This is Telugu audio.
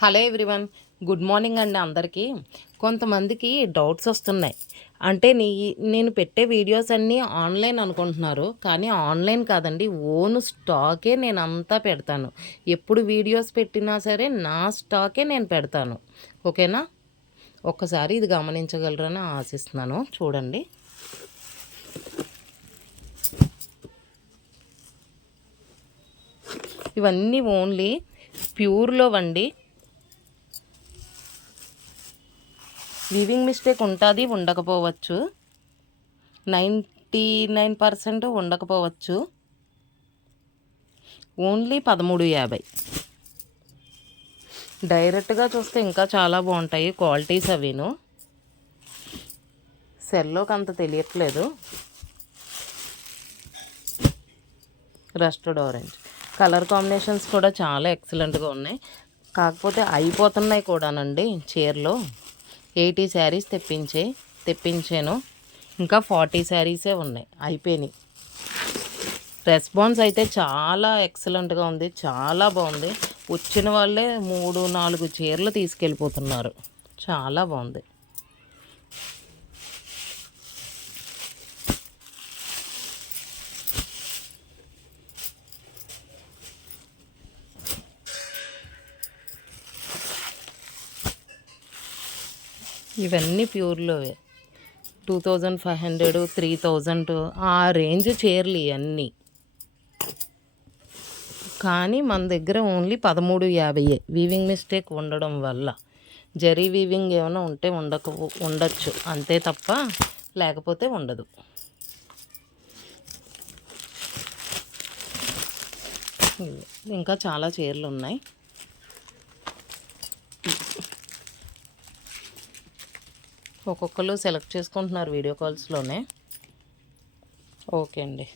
హలో ఎవ్రీవన్, గుడ్ మార్నింగ్ అండి అందరికీ. కొంతమందికి డౌట్స్ వస్తున్నాయి. అంటే నేను పెట్టే వీడియోస్ అన్నీ ఆన్లైన్ అనుకుంటున్నారు. కానీ ఆన్లైన్ కాదండి, ఓన్ స్టాకే నేను అంతా పెడతాను. ఎప్పుడు వీడియోస్ పెట్టినా సరే నా స్టాకే నేను పెడతాను. ఓకేనా? ఒక్కసారి ఇది గమనించగలరని ఆశిస్తున్నాను. చూడండి, ఇవన్నీ ఓన్లీ ప్యూర్లో వండి. వీవింగ్ మిస్టేక్ ఉంటుంది, ఉండకపోవచ్చు. 99% ఉండకపోవచ్చు. ఓన్లీ 13,50. డైరెక్ట్గా చూస్తే ఇంకా చాలా బాగుంటాయి క్వాలిటీస్ అవిను. సెల్లోకి అంత తెలియట్లేదు. రస్టర్డ్ ఆరెంజ్ కలర్ కాంబినేషన్స్ కూడా చాలా ఎక్సలెంట్గా ఉన్నాయి. కాకపోతే అయిపోతున్నాయి కూడానండి. చీరలో 80 శారీస్ తెప్పించాను. ఇంకా 40 శారీసే ఉన్నాయి, అయిపోయినాయి. రెస్పాన్స్ అయితే చాలా ఎక్సలెంట్గా ఉంది, చాలా బాగుంది. వచ్చిన వాళ్ళే 3-4 చీరలు తీసుకెళ్ళిపోతున్నారు. చాలా బాగుంది. ఇవన్నీ ప్యూర్లోవే. 2500, 3000 ఆ రేంజ్ చీరలు ఇవన్నీ. కానీ మన దగ్గర ఓన్లీ 13,50 వీవింగ్ మిస్టేక్ ఉండడం వల్ల. జరీ వీవింగ్ ఏమైనా ఉంటే ఉండొచ్చు అంతే తప్ప, లేకపోతే ఉండదు. ఇంకా చాలా చీరలు ఉన్నాయి. ఒక్కొక్కరు సెలెక్ట్ చేసుకుంటున్నారు వీడియో కాల్స్లోనే. ఓకే అండి.